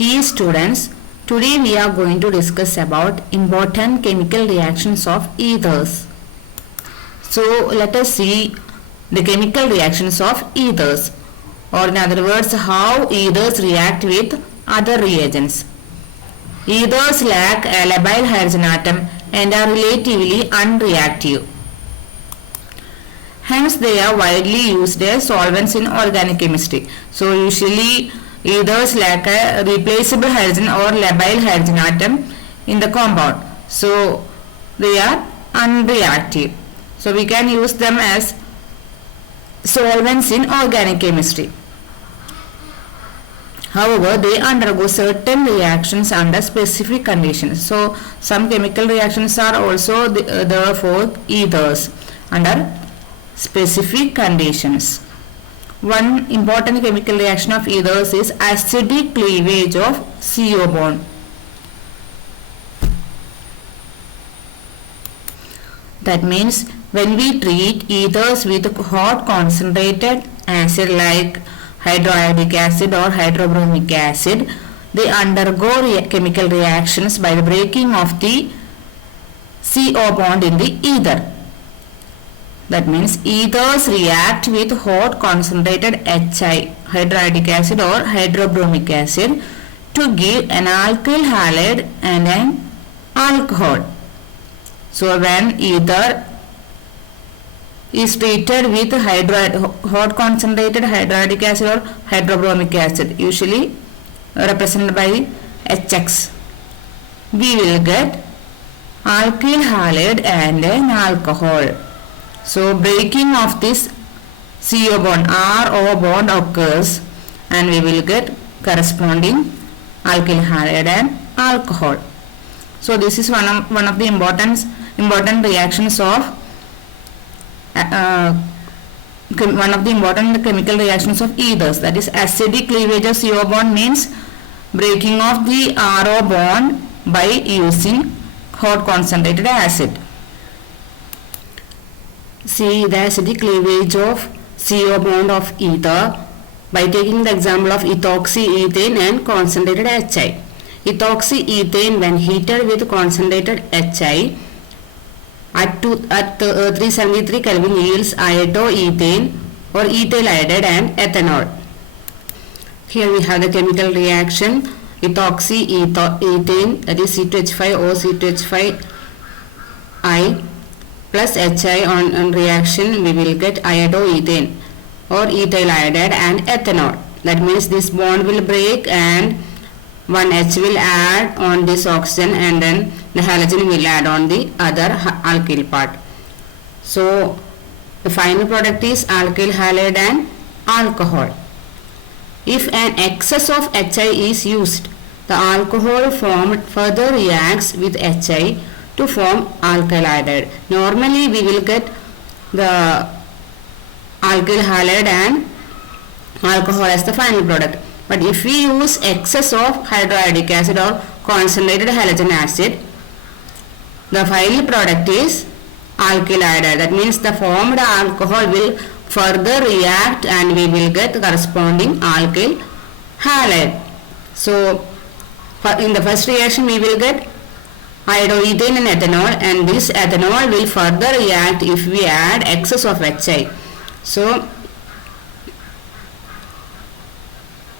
Dear students, today we are going to discuss about important chemical reactions of ethers. So let us see the chemical reactions of ethers, or in other words how ethers react with other reagents. Ethers lack a labile hydrogen atom and are relatively unreactive. Hence they are widely used as solvents in organic chemistry. So usually ethers lack a replaceable hydrogen or labile hydrogen atom in the compound. So they are unreactive. So we can use them as solvents in organic chemistry. However, they undergo certain reactions under specific conditions. So some chemical reactions are also there for ethers under specific conditions. One important chemical reaction of ethers is acidic cleavage of CO bond. That means when we treat ethers with hot concentrated acid like hydroiodic acid or hydrobromic acid, they undergo chemical reactions by the breaking of the CO bond in the ether. That means ethers react with hot concentrated HI, hydroiodic acid or hydrobromic acid, to give an alkyl halide and an alcohol. So when ether is treated with hot concentrated hydroiodic acid or hydrobromic acid, usually represented by HX, we will get alkyl halide and an alcohol. So breaking of this CO bond, RO bond occurs and we will get corresponding alkyl halide and alcohol. So this is one of the important reactions of one of the important chemical reactions of ethers, that is acidic cleavage of CO bond means breaking of the RO bond by using hot concentrated acid. See the acidic cleavage of CO bond of ether by taking the example of ethoxyethane and concentrated HI. Ethoxyethane when heated with concentrated HI at 373 Kelvin yields iodoethane or ethyl iodide and ethanol. Here we have the chemical reaction ethoxyethane, that is C2H5O C2H5I plus HI on reaction, we will get iodoethane or ethyl iodide and ethanol. That means this bond will break and one H will add on this oxygen and then the halogen will add on the other alkyl part. So the final product is alkyl halide and alcohol. If an excess of HI is used, the alcohol formed further reacts with HI to form alkyl iodide. Normally we will get the alkyl halide and alcohol as the final product. But if we use excess of hydroiodic acid or concentrated halogen acid, the final product is alkyl iodide. That means the formed alcohol will further react and we will get corresponding alkyl halide. So in the first reaction we will get iodoethane and ethanol, and this ethanol will further react if we add excess of HI. So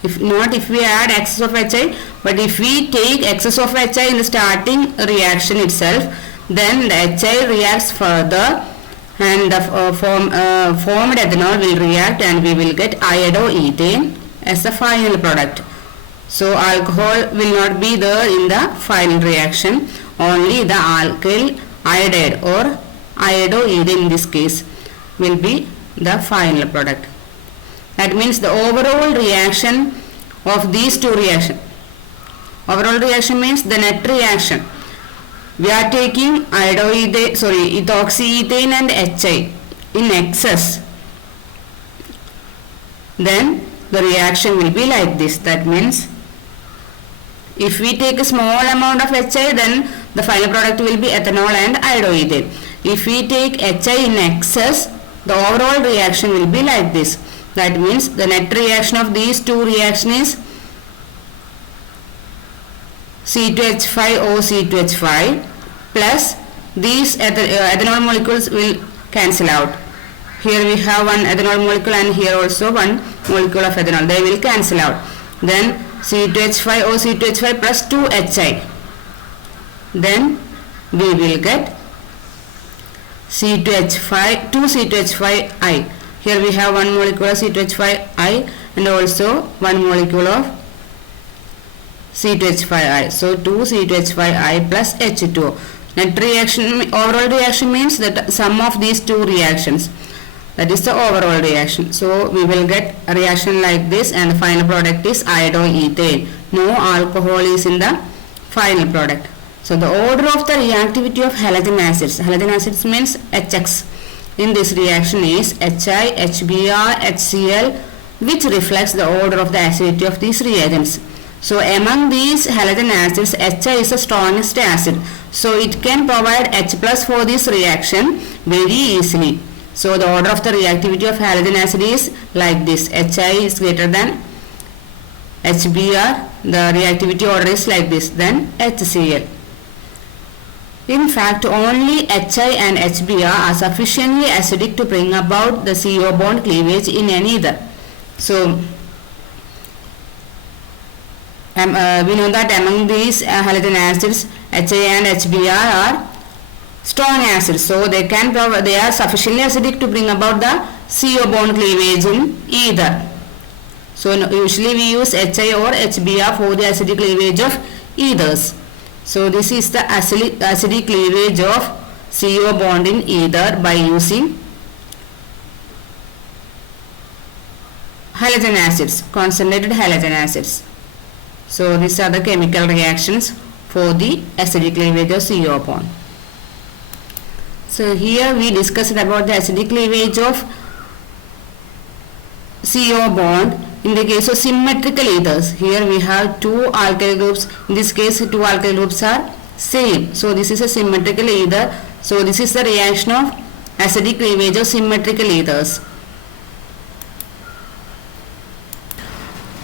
if we add excess of HI, but if we take excess of HI in the starting reaction itself, then the HI reacts further and the formed ethanol will react and we will get iodoethane as the final product. So alcohol will not be there in the final reaction, only the alkyl iodide or iodoethane in this case will be the final product. That means the overall reaction of these two reactions. Overall reaction means the net reaction. We are taking ethoxyethane and HI in excess. Then the reaction will be like this. That means if we take a small amount of HI, then the final product will be ethanol and iodoethane. If we take HI in excess, the overall reaction will be like this. That means the net reaction of these two reactions is C2H5O C2H5 plus these ethanol molecules will cancel out. Here we have one ethanol molecule and here also one molecule of ethanol. They will cancel out. Then C2H5O C2H5 plus 2HI. Then we will get C2H5 2C2H5I. Here we have one molecule of C2H5I and also one molecule of C2H5I. So 2C2H5I plus H2O. Net reaction, overall reaction means that sum of these two reactions. That is the overall reaction. So we will get a reaction like this and the final product is iodoethane. No alcohol is in the final product. So the order of the reactivity of halogen acids means HX in this reaction is HI, HBr, HCl, which reflects the order of the acidity of these reagents. So among these halogen acids, HI is the strongest acid. So it can provide H plus for this reaction very easily. So the order of the reactivity of halogen acid is like this. HI is greater than HBr. The reactivity order is like this. Then HCl. In fact, only HI and HBr are sufficiently acidic to bring about the CO bond cleavage in any ether. So we know that among these halogen acids, HI and HBr are strong acids, so they are sufficiently acidic to bring about the CO bond cleavage in ether. So usually we use HI or HBr for the acidic cleavage of ethers. So this is the acidic cleavage of CO bond in ether by using halogen acids, concentrated halogen acids. So these are the chemical reactions for the acidic cleavage of CO bond. So here we discussed about the acidic cleavage of CO bond in the case of symmetrical ethers. Here we have two alkyl groups. In this case, two alkyl groups are same. So this is a symmetrical ether. So this is the reaction of acidic cleavage of symmetrical ethers.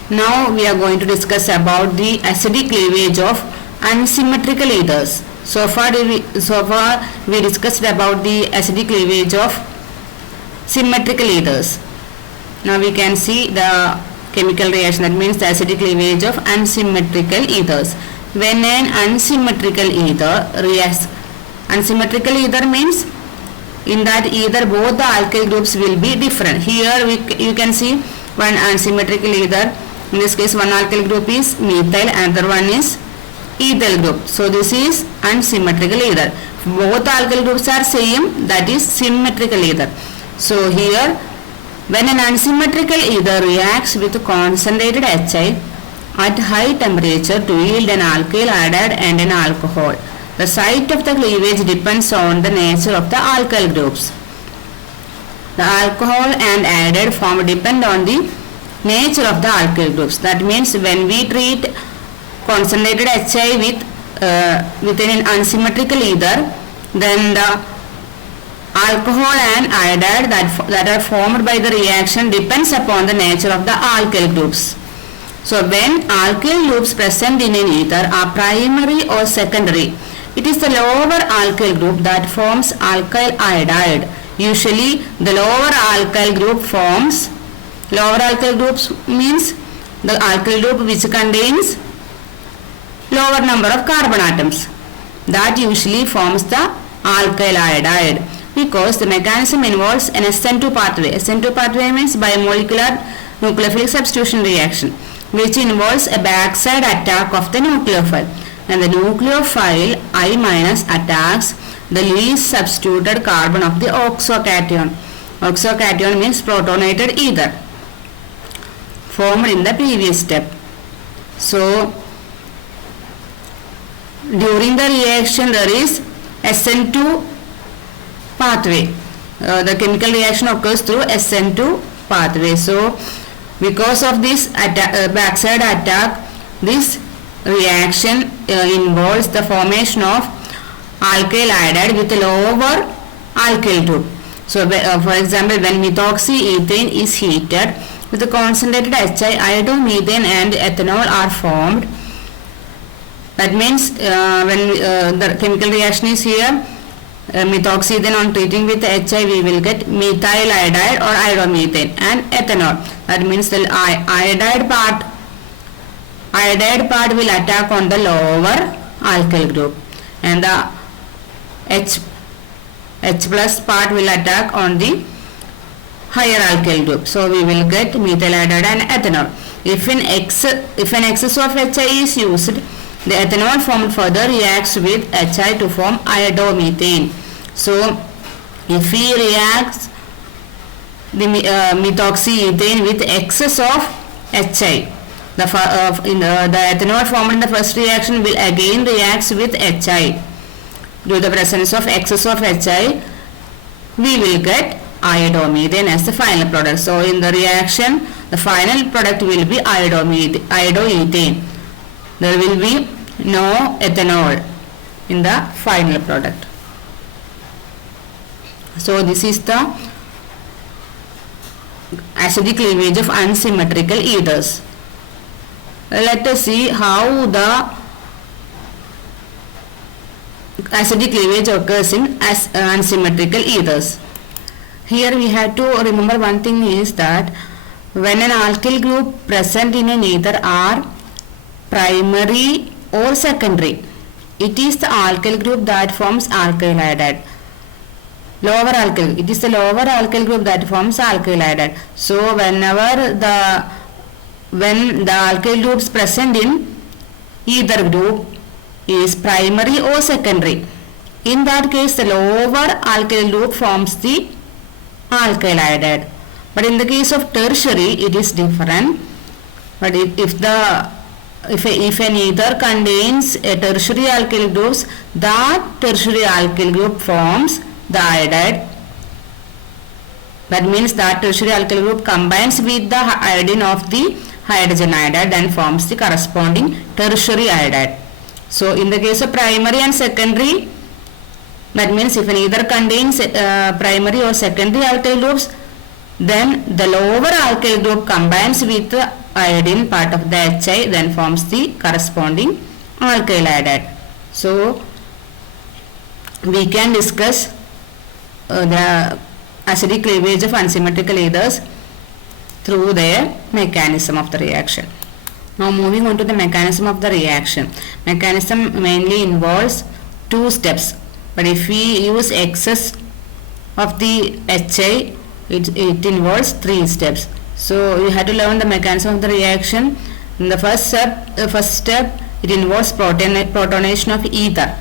Now we are going to discuss about the acidic cleavage of unsymmetrical ethers. So far we discussed about the acidic cleavage of symmetrical ethers. Now we can see the chemical reaction, that means the acidic cleavage of unsymmetrical ethers. When an unsymmetrical ether reacts, unsymmetrical ether means in that ether both the alkyl groups will be different. Here you can see one unsymmetrical ether. In this case, one alkyl group is methyl, another one is ethyl group. So this is unsymmetrical ether. Both alkyl groups are same, that is symmetrical ether. So here, when an unsymmetrical ether reacts with concentrated HI at high temperature to yield an alkyl iodide and an alcohol, the site of the cleavage depends on the nature of the alkyl groups. The alcohol and iodide form depend on the nature of the alkyl groups. That means when we treat concentrated HI with an unsymmetrical ether, then the alcohol and iodide that are formed by the reaction depends upon the nature of the alkyl groups. So when alkyl groups present in an ether are primary or secondary, it is the lower alkyl group that forms alkyl iodide. Usually the lower alkyl group forms, lower alkyl groups means the alkyl group which contains lower number of carbon atoms. That usually forms the alkyl iodide, because the mechanism involves an SN2 pathway. SN2 pathway means bimolecular nucleophilic substitution reaction, which involves a backside attack of the nucleophile, and the nucleophile I- attacks the least substituted carbon of the oxocation. Oxocation means protonated ether formed in the previous step. So during the reaction there is SN2 pathway. The chemical reaction occurs through SN2 pathway. So because of this backside attack, this reaction involves the formation of alkyl iodide with a lower alkyl group. So for example, when methoxyethane is heated with the concentrated HI, iodomethane and ethanol are formed. That means when the chemical reaction is here, methoxy, then on treating with HI we will get methyl iodide or iodomethane and ethanol. That means the iodide part will attack on the lower alkyl group, and the H plus part will attack on the higher alkyl group. So we will get methyl iodide and ethanol. If an excess of HI is used, the ethanol formed further reacts with HI to form iodomethane. So if we react the methoxyethane with excess of HI, the ethanol formed in the first reaction will again react with HI. Due to the presence of excess of HI, we will get iodomethane as the final product. So in the reaction, the final product will be iodoethane. There will be no ethanol in the final product. So this is the acidic cleavage of unsymmetrical ethers. Let us see how the acidic cleavage occurs in unsymmetrical ethers. Here we have to remember one thing is that when an alkyl group present in an ether are primary or secondary, it is the alkyl group that forms alkyl iodide. Lower alkyl, it is the lower alkyl group that forms alkyl iodide. So when the alkyl groups present in ether group is primary or secondary, in that case the lower alkyl group forms the alkyl iodide. But in the case of tertiary it is different. But if an ether contains a tertiary alkyl groups, that tertiary alkyl group forms the iodide. That means that tertiary alkyl group combines with the iodine of the hydrogen iodide and forms the corresponding tertiary iodide. So in the case of primary and secondary, that means if an ether contains primary or secondary alkyl groups, then the lower alkyl group combines with the iodine part of the HI, then forms the corresponding alkyl iodide. So we can discuss the acidic cleavage of unsymmetrical ethers through their mechanism of the reaction. Now moving on to the mechanism of the reaction. Mechanism mainly involves two steps, but if we use excess of the HI, it involves three steps. So you have to learn the mechanism of the reaction. In the first step it involves protonation of ether.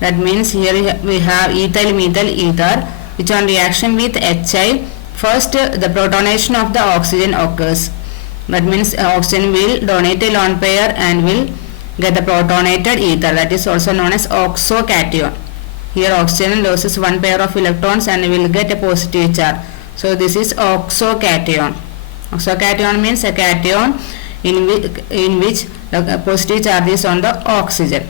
That means here we have ethyl methyl ether, which on reaction with HI, first the protonation of the oxygen occurs. That means oxygen will donate a lone pair and will get the protonated ether, that is also known as oxocation. Here oxygen loses one pair of electrons and will get a positive charge. So this is oxocation. Oxocation means a cation in which the positive charge is on the oxygen.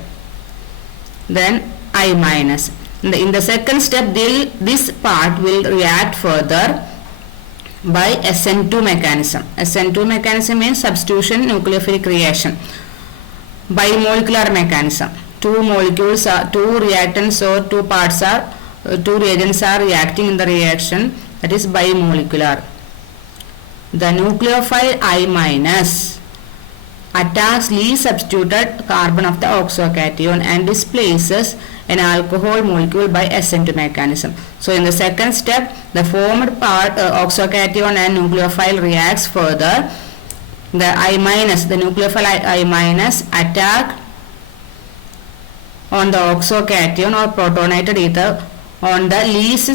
Then I minus. In the second step, this part will react further by SN2 mechanism. SN2 mechanism means substitution nucleophilic reaction. Bimolecular mechanism. Two reactants or two reagents are reacting in the reaction, that is bimolecular. The nucleophile I minus attacks least substituted carbon of the oxocation and displaces an alcohol molecule by SN2 mechanism. So in the second step, the formed part oxocation and nucleophile reacts further. The I minus, the nucleophile I minus attack on the oxocation or protonated ether on the least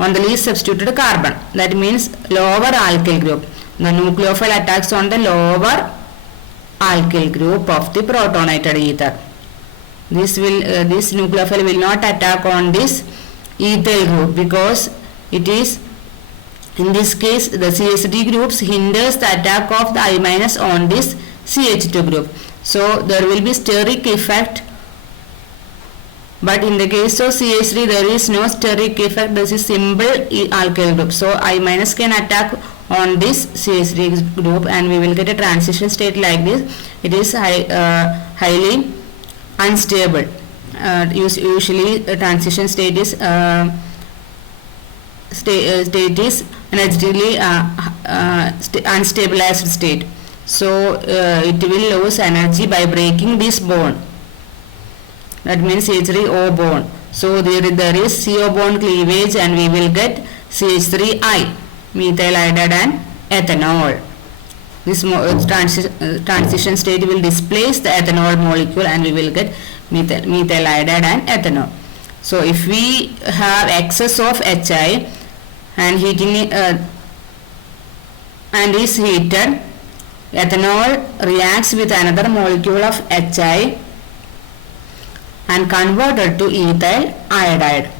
on the least substituted carbon. That means lower alkyl group. The nucleophile attacks on the lower alkyl group of the protonated ether. This nucleophile will not attack on this ethyl group because it is, in this case, the CH3 groups hinders the attack of the I minus on this CH2 group. So there will be steric effect, but in the case of CH3 there is no steric effect. This is simple alkyl group. So I minus can attack on this CH3 group, and we will get a transition state like this. It is highly unstable. Usually a transition state is energetically unstabilized state. So it will lose energy by breaking this bond. That means CH3O bond. So there is CO bond cleavage, and we will get CH3I, methyl iodide and ethanol. This transition state will displace the ethanol molecule, and we will get methyl iodide and ethanol. So if we have excess of HI and heating and is heated, ethanol reacts with another molecule of HI and converted to ethyl iodide.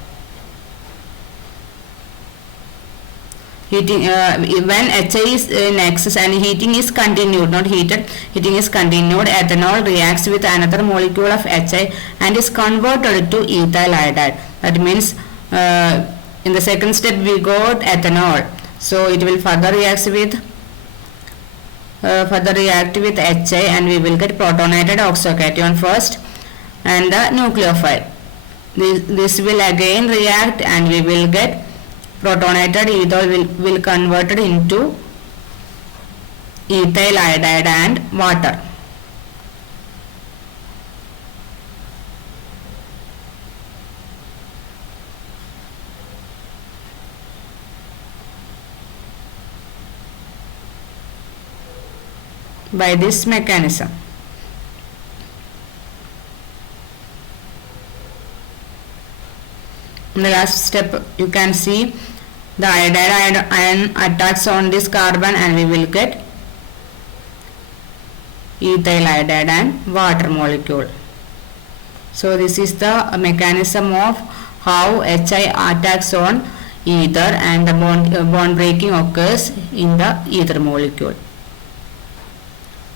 Heating when HI is in excess and heating is continued, not heated, heating is continued, ethanol reacts with another molecule of HI and is converted to ethyl iodide. That means in the second step we got ethanol, so it will further react with HI, and we will get protonated oxocation first and the nucleophile. This will again react, and we will get protonated ethyl will converted into ethyl iodide and water. By this mechanism. In the last step, you can see the iodide ion attacks on this carbon, and we will get ethyl iodide and water molecule. So this is the mechanism of how HI attacks on ether, and the bond breaking occurs in the ether molecule.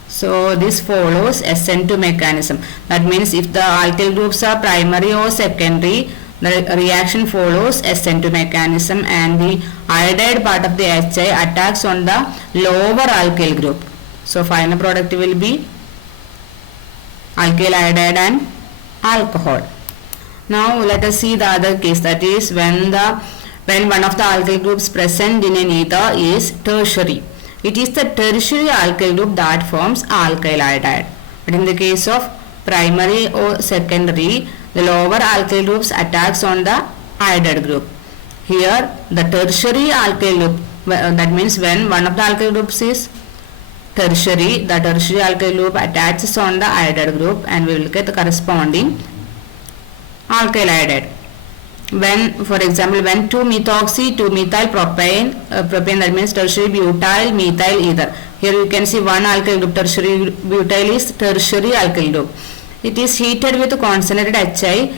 So this follows SN2 mechanism. That means if the alkyl groups are primary or secondary, the reaction follows SN2 mechanism, and the iodide part of the HI attacks on the lower alkyl group. So final product will be alkyl iodide and alcohol. Now let us see the other case, that is when one of the alkyl groups present in an ether is tertiary. It is the tertiary alkyl group that forms alkyl iodide. But in the case of primary or secondary, the lower alkyl groups attacks on the iodide group. Here the tertiary alkyl group, that means when one of the alkyl groups is tertiary, the tertiary alkyl group attaches on the iodide group, and we will get the corresponding alkyl iodide. When, for example, when 2-methoxy 2-methyl propane, that means tertiary butyl methyl ether. Here you can see one alkyl group, tertiary butyl is tertiary alkyl group. It is heated with concentrated HI,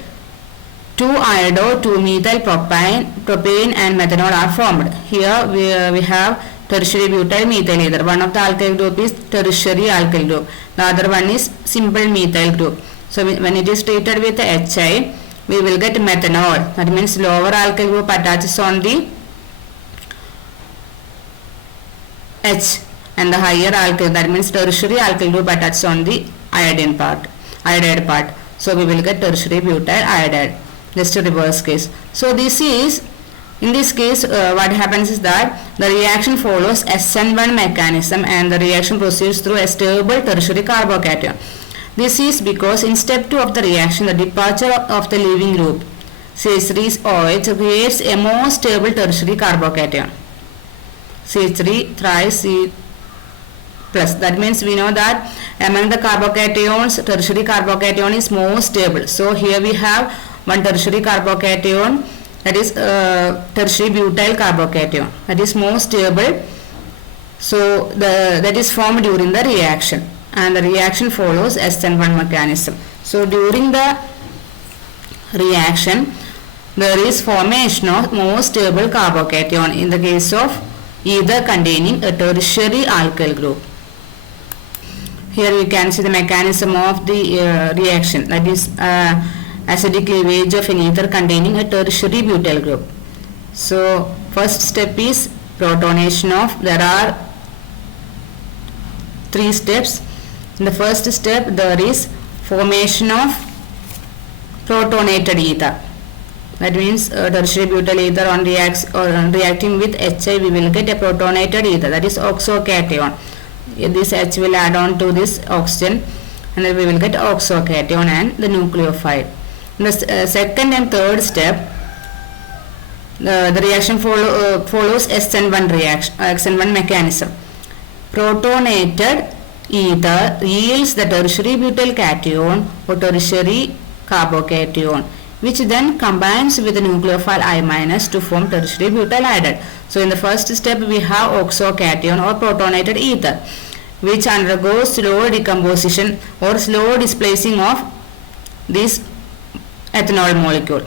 2-iodo 2-methyl propane and methanol are formed. Here we have tertiary butyl methyl ether. One of the alkyl group is tertiary alkyl group. The other one is simple methyl group. So when it is treated with HI, we will get methanol. That means lower alkyl group attaches on the H, and the higher alkyl, that means tertiary alkyl group attaches on the iodide part. So we will get tertiary butyl iodide. Just a reverse case. So this is, in this case what happens is that the reaction follows SN1 mechanism, and the reaction proceeds through a stable tertiary carbocation. This is because in step 2 of the reaction, the departure of the leaving group CH3OH creates a more stable tertiary carbocation, CH3 thrice C plus. That means we know that among the carbocations, tertiary carbocation is more stable. So here we have one tertiary carbocation, that is tertiary butyl carbocation, that is more stable. So that is formed during the reaction, and the reaction follows SN1 mechanism. So during the reaction, there is formation of more stable carbocation in the case of either containing a tertiary alkyl group. Here we can see the mechanism of the reaction, that is acidic cleavage of an ether containing a tertiary butyl group. So first step is protonation of, there are 3 steps. In the first step there is formation of protonated ether. That means tertiary butyl ether on reacting with HI, we will get a protonated ether, that is oxocation. This H will add on to this oxygen and then we will get oxocation and the nucleophile. In the second and third step, the reaction follows SN1 reaction, SN1 mechanism. Protonated ether yields the tertiary butyl cation or tertiary carbocation, which then combines with the nucleophile I- to form tertiary butyl iodide. So in the first step we have oxocation or protonated ether, which undergoes slow decomposition or slow displacing of this ethanol molecule.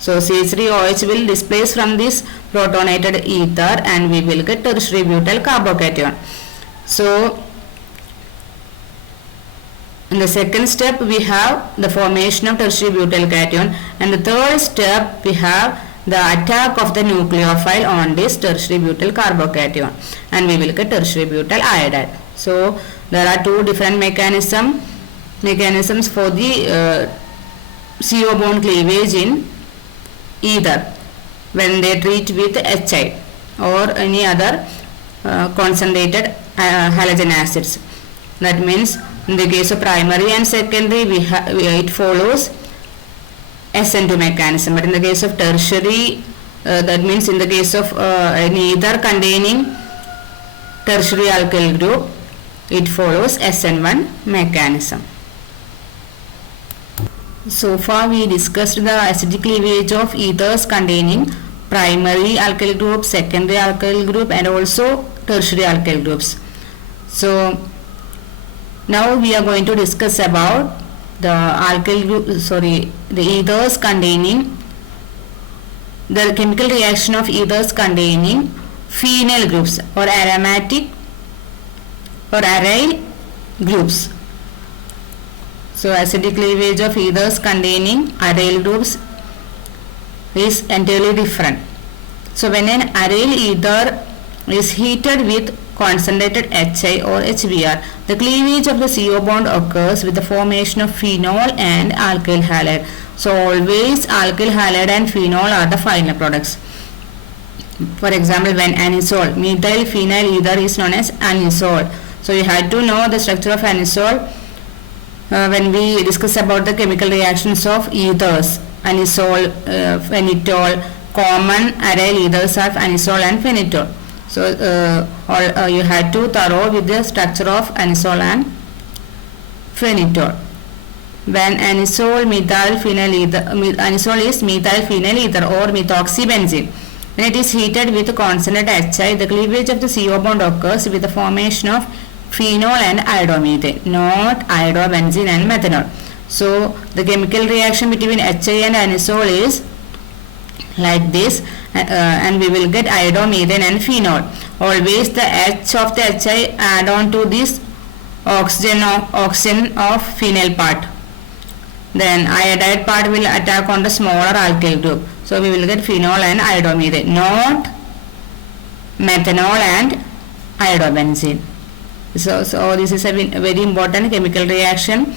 So C3OH will displace from this protonated ether and we will get tertiary butyl carbocation. So in the second step we have the formation of tertiary butyl cation, and the third step we have the attack of the nucleophile on this tertiary butyl carbocation and we will get tertiary butyl iodide. So there are 2 different mechanisms for the CO bond cleavage in ether when they treat with HI or any other concentrated halogen acids. That means in the case of primary and secondary it follows SN2 mechanism, but in the case of tertiary, that means in the case of an ether containing tertiary alkyl group, it follows SN1 mechanism. So far we discussed the acidic cleavage of ethers containing primary alkyl group, secondary alkyl group and also tertiary alkyl groups. So now we are going to discuss about the ethers containing the chemical reaction of ethers containing phenyl groups or aromatic or aryl groups. So acidic cleavage of ethers containing aryl groups is entirely different. So when an aryl ether is heated with concentrated HI or HBr, the cleavage of the CO bond occurs with the formation of phenol and alkyl halide. So always alkyl halide and phenol are the final products. For example, when anisole, methyl phenyl ether is known as anisole. So you had to know the structure of anisole when we discuss about the chemical reactions of ethers. Anisole, phenitol, common aryl ethers are anisole and phenitol. So you had to thorough with the structure of anisole and phenitol. When anisole methyl phenyl ether, anisole is methyl phenyl ether or methoxybenzene. When it is heated with concentrated HI, the cleavage of the CO bond occurs with the formation of phenol and iodomethane, not iodobenzene and methanol. So the chemical reaction between HI and anisole is like this, and we will get iodomethane and phenol. Always the H of the HI add on to this oxygen of phenyl part. Then iodide part will attack on the smaller alkyl group. So we will get phenol and iodomethane, not methanol and iodobenzene. So this is a very important chemical reaction.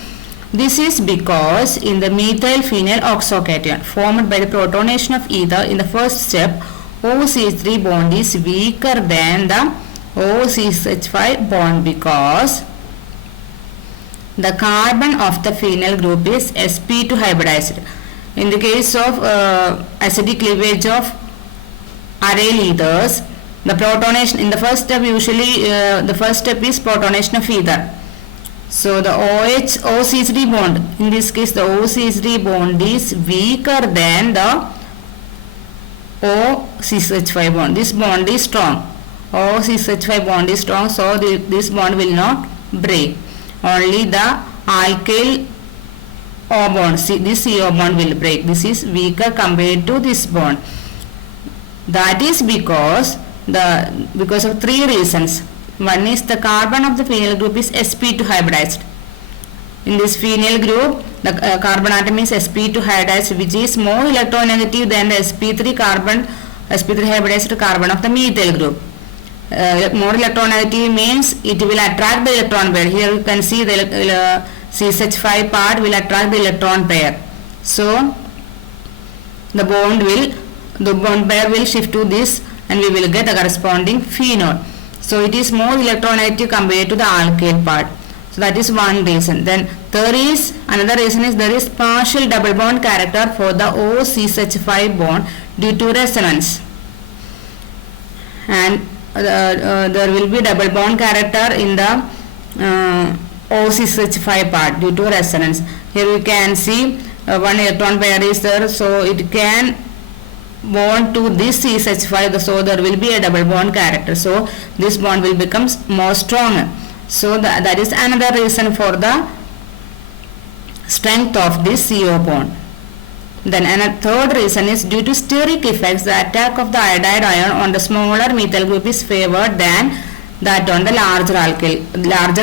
This is because in the methyl phenyl oxocation formed by the protonation of ether in the first step, OCH3 bond is weaker than the OCH5 bond because the carbon of the phenyl group is sp2 hybridized. In the case of acidic cleavage of aryl ethers, the protonation in the first step usually the first step is protonation of ether. So the OCH3 bond, in this case the OCH3 bond is weaker than the OCH5 bond. This bond is strong. OCH5 bond is strong, so this bond will not break. Only the alkyl O bond, this CO bond will break. This is weaker compared to this bond. That is because of 3 reasons. One is the carbon of the phenyl group is sp2 hybridized. In this phenyl group, the carbon atom is sp2 hybridized, which is more electronegative than the sp3 carbon sp3 hybridized carbon of the methyl group. More electronegativity means it will attract the electron pair. Here you can see the CH5 part will attract the electron pair. So the bond pair will shift to this and we will get the corresponding phenol. So it is more electronegative compared to the alkyl part. So that is one reason. Then another reason is there is partial double bond character for the OCH5 bond due to resonance. And there will be double bond character in the OCH5 part due to resonance. Here we can see one electron pair is there, so it can bond to this CH5, so there will be a double bond character, so this bond will become more stronger. So that is another reason for the strength of this CO bond. Then another third reason is due to steric effects. The attack of the iodide ion on the smaller methyl group is favored than that on the larger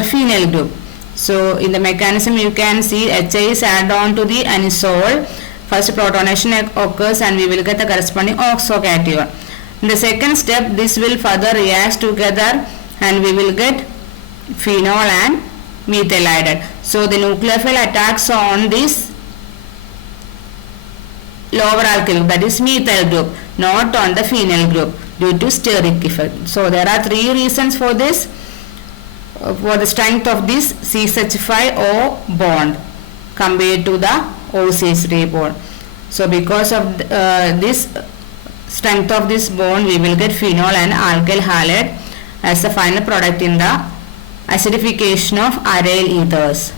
phenyl group. So in the mechanism you can see HI is added on to the anisole. First protonation occurs and we will get the corresponding oxocation. In the second step, this will further react together and we will get phenol and methyl iodide. So the nucleophile attacks on this lower alkyl group, that is methyl group, not on the phenyl group due to steric effect. So there are three reasons for this, for the strength of this CH5O bond compared to the OCH3 bond. So because of this strength of this bond, we will get phenol and alkyl halide as the final product in the acidification of aryl ethers.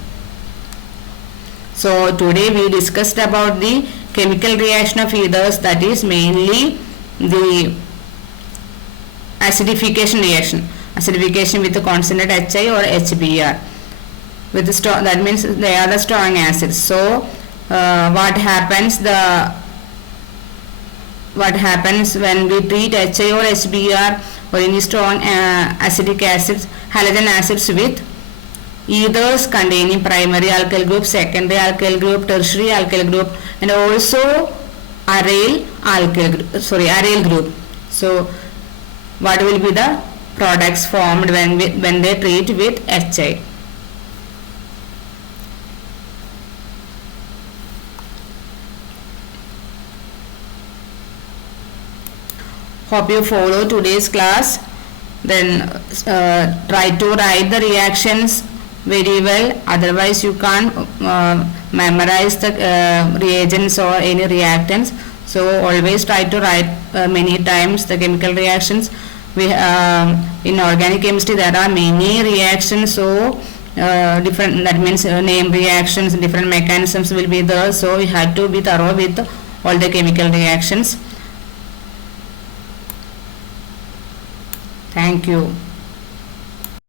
So today we discussed about the chemical reaction of ethers, that is mainly the acidification reaction, acidification with the concentrate HI or HBr. With the strong, that means they are the strong acids. So what happens when we treat HI or HBr or any strong acidic acids, halogen acids with ethers containing primary alkyl group, secondary alkyl group, tertiary alkyl group, and also aryl group. So what will be the products formed when they treat with HI? Hope you follow today's class. Then try to write the reactions very well, otherwise you can't memorize the reagents or any reactants. So always try to write many times the chemical reactions. We in organic chemistry there are many reactions, so different, that means name reactions, different mechanisms will be there, so we have to be thorough with all the chemical reactions. Thank you.